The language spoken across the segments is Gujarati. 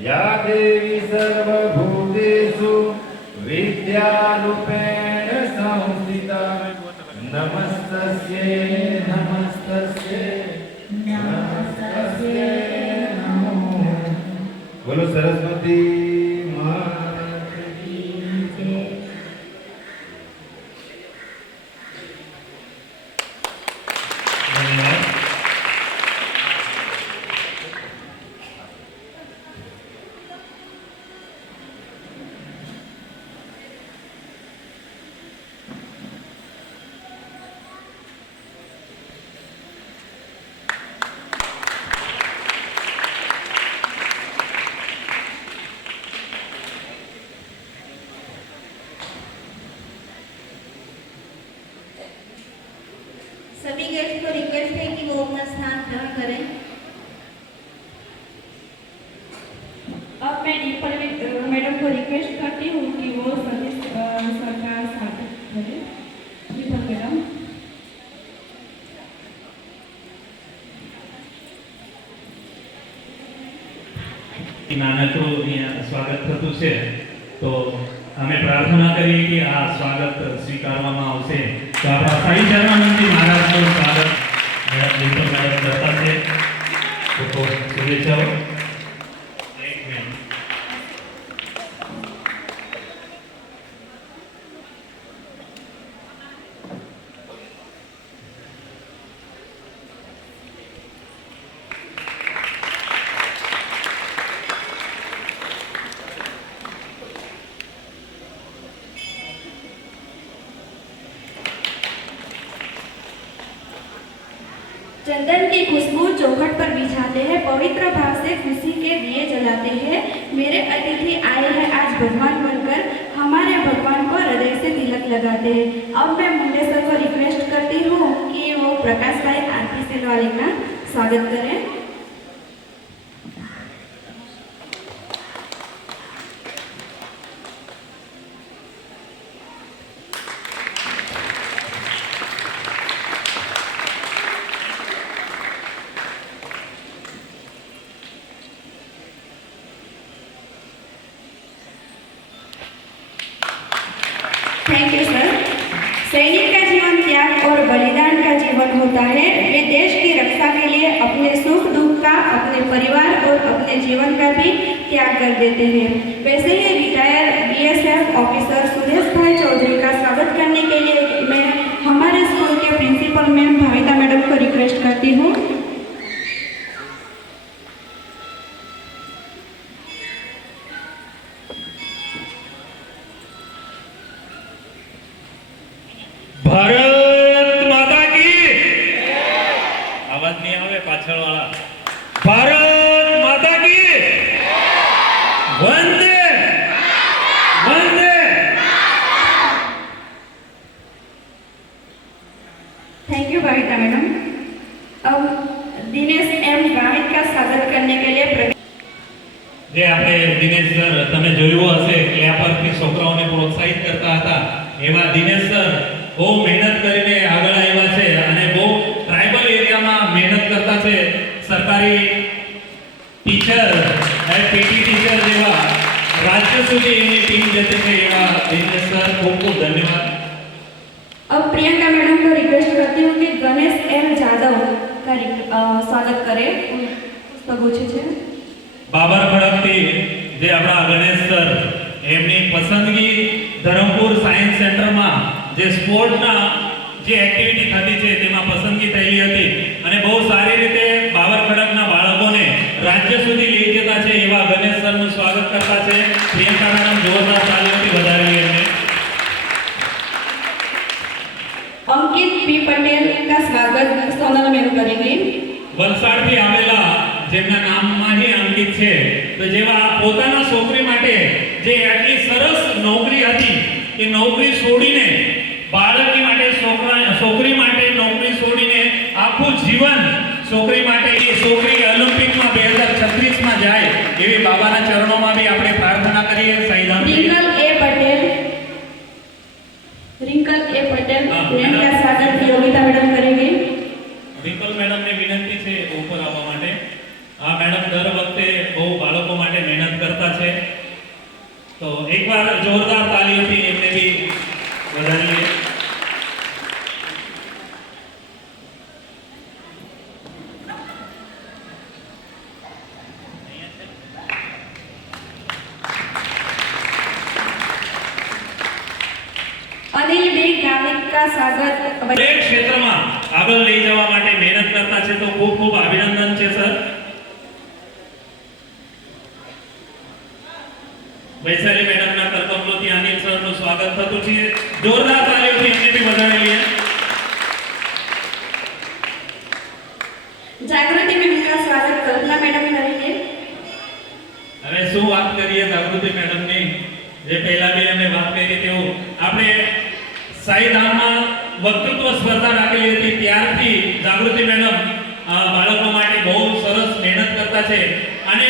या देवी सर्वभूतेषु विद्यारूपेण संस्थिता नमस्तस्यै नमस्तस्यै नमस्तस्यै नमो बोलो सरस्वती નાનકડું સ્વાગત થતું છે. તો અમે પ્રાર્થના કરીએ કે આ સ્વાગત સ્વીકારવામાં આવશે. તો આપણા સાઈ ચરણાનંદજી મહારાજનું સ્વાગત. કરતા છે. શુભેચ્છાઓ. चंदन की खुशबू चौखट पर बिछाते हैं, पवित्र भाव से खुशी के दिए जलाते हैं। मेरे अतिथि आए हैं आज भगवान बनकर, हमारे भगवान को हृदय से तिलक लगाते हैं। अब मैं मुंडेश्वर को रिक्वेस्ट करती हूँ कि वो प्रकाश भाई आरती सेलवाले का स्वागत करें। थैंक यू सर सैनिक का जीवन त्याग और बलिदान का जीवन होता है। वे देश की रक्षा के लिए अपने सुख, दुख का, अपने परिवार और अपने जीवन का भी त्याग कर देते हैं। वैसे ही retire BSF officer Suresh bhai Chaudhary का स्वागत करने के लिए मैं, हमारे स्कूल के प्रिंसिपल मैम કરીને આગળ આવ્યા છે અને બહુ ટ્રાઇબલ એરિયામાં મહેનત કરતા છે સરકારી ટીચર અને પીટી ટીચર જેવા રાજ્ય સુધી એની ટીમ જતી છે એવા દિનેશ સર ખૂબ ખૂબ ધન્યવાદ अब प्रियंका मैडम को रिक्वेस्ट करती हूँ कि गणेश एम जादव का रिक- अ, स्वागत करें पुस्तक पूछे છે બાબર ખડકથી જે આપણા ગણેશ સર એમની પસંદગી ધરમપુર સાયન્સ સેન્ટરમાં જે સ્પોર્ટના જે એક્ટિવિટી થતી છે તેમાં પસંદગી થયેલી હતી અને બહુ સારી રીતે બાબર ખડકના બાળકોને રાજ્ય સુધી લઈ જતા છે એવા ગણેશ સરનું સ્વાગત કરતા છે પ્રિયંકા મેડમ જોરદાર તાલીમથી વધારેલી એમને अंकित पी पटेल का स्वागत सोनल मैम करेंगे વલસાડથી આવેલા જેમના નામમાં જે અંકિત છે તો જેવા પોતાના છોકરી માટે જે આટલી સરસ નોકરી હતી એ નોકરી છોડીને બાળકી માટે છોકરા માટે નોકરી છોડીને આખું જીવન છોકરી માટે એ છોકરી વૈશાલી મેડમના કલ્પમૃતિ અનિલ સરનું સ્વાગત થતું છે. જોરદાર તાળીઓથી એમને બી વધારેલી છે જાગૃતિ મેડમના સ્વાગત કલ્પના મેડમ કરીને હવે શું વાત કરીએ જાગૃતિ મેડમની? જે પહેલા બી અમે વાત કરી તેવું આપણે સાઈધામમાં વક્તૃત્વ સ્પર્ધા રાખેલી હતી. ત્યારથી જાગૃતિ મેડમ બાળકો માટે બહુ સરસ મહેનત કરતા છે. અને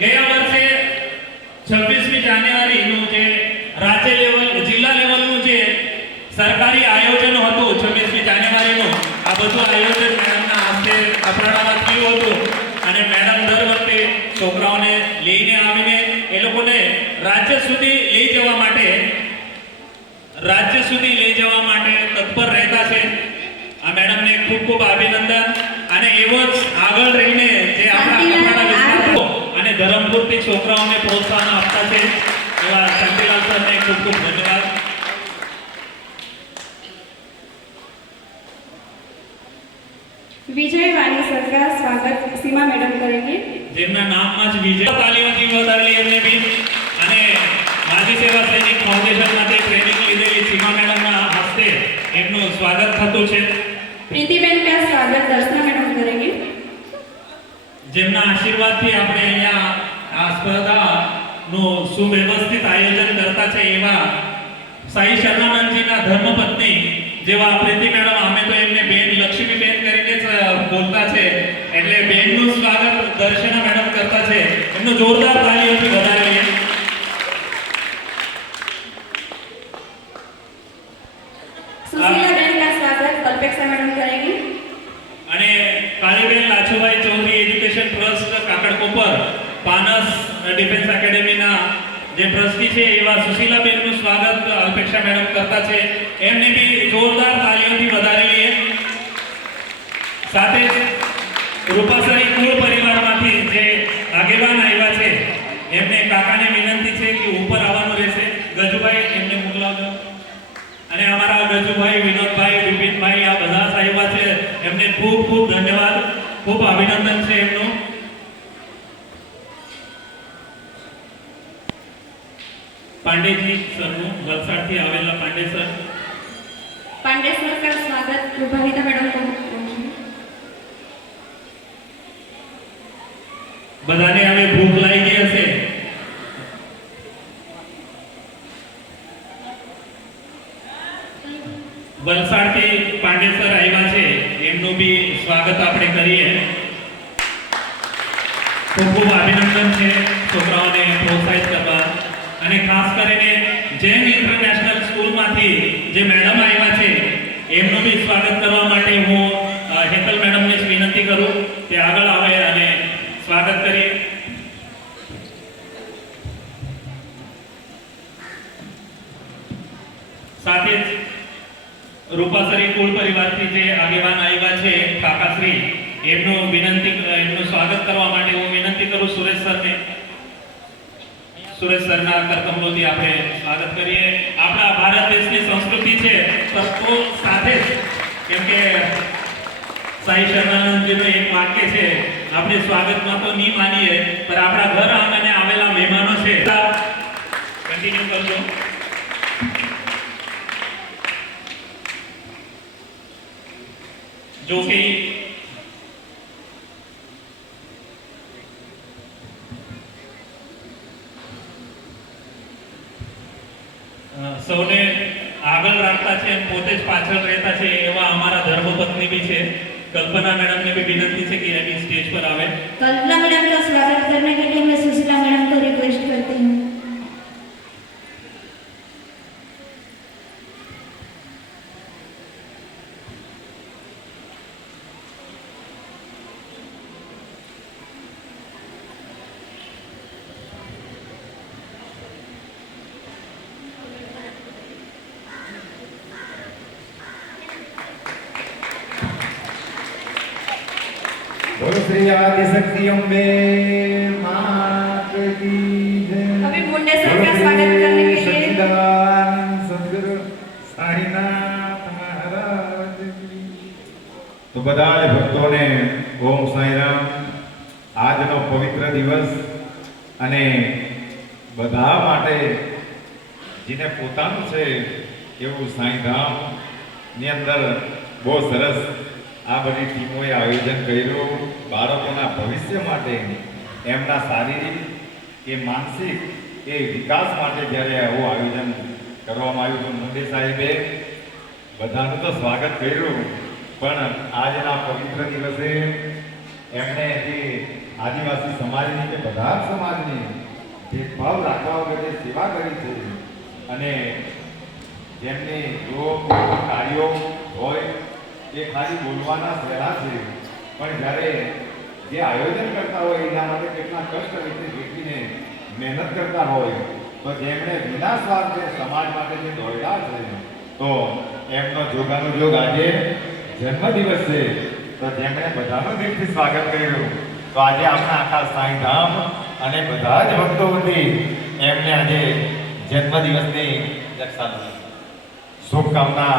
ગયા વર્ષે છવ્વીસ જાન્યુઆરીનું જે રાજ્ય લેવલ જિલ્લા લેવલનું જે સરકારી આયોજન હતું, છવ્વીસમી જાન્યુઆરીનું આ બધું આયોજન મેડમના હસ્તે કપરાડામાં થયું હતું. અને મેડમ દર વખતે છોકરાઓને લઈને આવીને એ લોકોને રાજ્ય સુધી લઈ જવા માટે, રાજ્ય સુધી લઈ જવા માટે તત્પર રહેતા છે. આ મેડમને ખૂબ ખૂબ અભિનંદન. અને એવો જ આગળ રહીને જે આપણા શાંતિલાલ કપરાડા વિસ્તારો અને ધરમપુરથી છોકરાઓને પ્રોત્સાહન આપતા છે. એવા શાંતિલાલ સરને ખૂબ ખૂબ ધન્યવાદ. જેમના નામમાં જ અને માજી સેવા સૈનિક ટ્રેનિંગ લીધેલી સીમા મેડમના હસ્તે એમનું સ્વાગત થતું છે. સ્વાગત દર્શન જેમના આશીર્વાદથી આપણે અહીંયા આ સ્પર્ધાનું સુવ્યવસ્થિત આયોજન કરતા છે એવા સાઈ શર્માનંદજીના ધર્મપત્ની જેવા પ્રીતિ મેડમ, અમે તો એમને બેન લક્ષ્મી બેન કરીને જ બોલતા છે. એટલે બેનનું સ્વાગત દર્શના મેડમ કરતા છે. એમનું જોરદાર તાળીઓથી સાથે રૂપાસરી કુળ પરિવારમાંથી જે આગેવાન આવ્યા છે, એમને કાકાને વિનંતી છે કે ઉપર આવવાનું રહેશે. ગજુભાઈ, એમને મોકલાવજો. અને અમારા ગજુભાઈ, વિનોદભાઈ, વિપિનભાઈ, આ બધા સાહેબા છે, એમને ખૂબ ખૂબ ધન્યવાદ. ખૂબ અભિનંદન છે એમનું. પાંડેજી સરનું વલસાડથી આવેલા પાંડે સર. પાંડે સર સ્વાગત. વિભાવિતા મેડમ બધાને હવે ભૂખ લાગી ગઈ હશે. વલસાડથી પાંડેસર આવ્યા છે, એમનું બી સ્વાગત આપણે કરીએ. ખૂબ ખૂબ અભિનંદન છે છોકરાઓને પ્રોત્સાહિત કરવા. અને ખાસ કરીને જૈન ઇન્ટરનેશનલ સ્કૂલમાંથી જે મેડમ આવ્યા છે, એમનું બી સ્વાગત કરવા માટે હું હેતલ મેડમને વિનંતી કરું કે આગળ આવે અને સ્વાગત કરીએ રૂપાસરી કુળ પરિવારથી જે આગેવાન આવ્યા છે કાકાશ્રી, એમનું વિનંતી એમનું સ્વાગત કરવા માટે હું વિનંતી કરું સુરેશ સરને. સુરેશ સરના કરકમલોથી આપણે સ્વાગત કરીએ. આપણા ભારત દેશની સંસ્કૃતિ છે તત્વો સાથે કેમ કે સાઈ શર્માનંદજીનું એક વાક્ય છે, આપણે સ્વાગતમાં તો નહીં માનીએ, પણ આપણા ઘર આંગણે આવેલા મહેમાનો છે. કન્ટિન્યુ કરજો. જો કે અ, સૌને આગળ રાખતા છે અને પોતે જ પાછળ રહેતા છે એવા અમારા ધર્મપત્ની બી છે કલ્પના મેડમને બી વિનંતી છે કે એની સ્ટેજ પર આવે कल्पना मैडम का स्वागत करने के लिए मैं सुशीला मैडम को रिक्वेस्ट करती हूँ બોલો શ્રી આદિશક્તિ અંબે માત કી જય अभी मुंडे सर का स्वागत करने के लिए સચ્ચિદાનંદ સદગુરુ સાઈનાથ બધા જ ભક્તોને ઓમ સાંઈરામ આજનો પવિત્ર દિવસ અને બધા માટે જેને પોતાનું છે એવું સાંઈધામ ની અંદર બહુ સરસ આ બધી ટીમોએ આયોજન કર્યું. બાળકોના ભવિષ્ય માટે, એમના શારીરિક કે માનસિક કે વિકાસ માટે જ્યારે આવું આયોજન કરવામાં આવ્યું તો મોદી સાહેબે બધાનું તો સ્વાગત કર્યું. પણ આજના પવિત્ર દિવસે એમણે જે આદિવાસી સમાજની કે બધા જ સમાજની ભાવ રાખવા વગર જે સેવા કરી છે અને જેમની જો કાર્યો હોય એ ખાલી બોલવાના સહેલા છે પણ જ્યારે જે આયોજન કરતા હોય, એના માટે કેટલા કષ્ટ રીતે વેઠીને મહેનત કરતા હોય, તો જેમણે વિના સ્વાર્થે સમાજ માટે જે દોડ્યા છે, તો એમનો જોગાનો જોગ આજે જન્મદિવસ. છે તો જેમણે બધાનું દિલથી સ્વાગત કર્યું. તો આજે આપણા આખા સાંઈધામ અને બધા જ ભક્તો વતી એમને આજે જન્મદિવસની શુભકામના.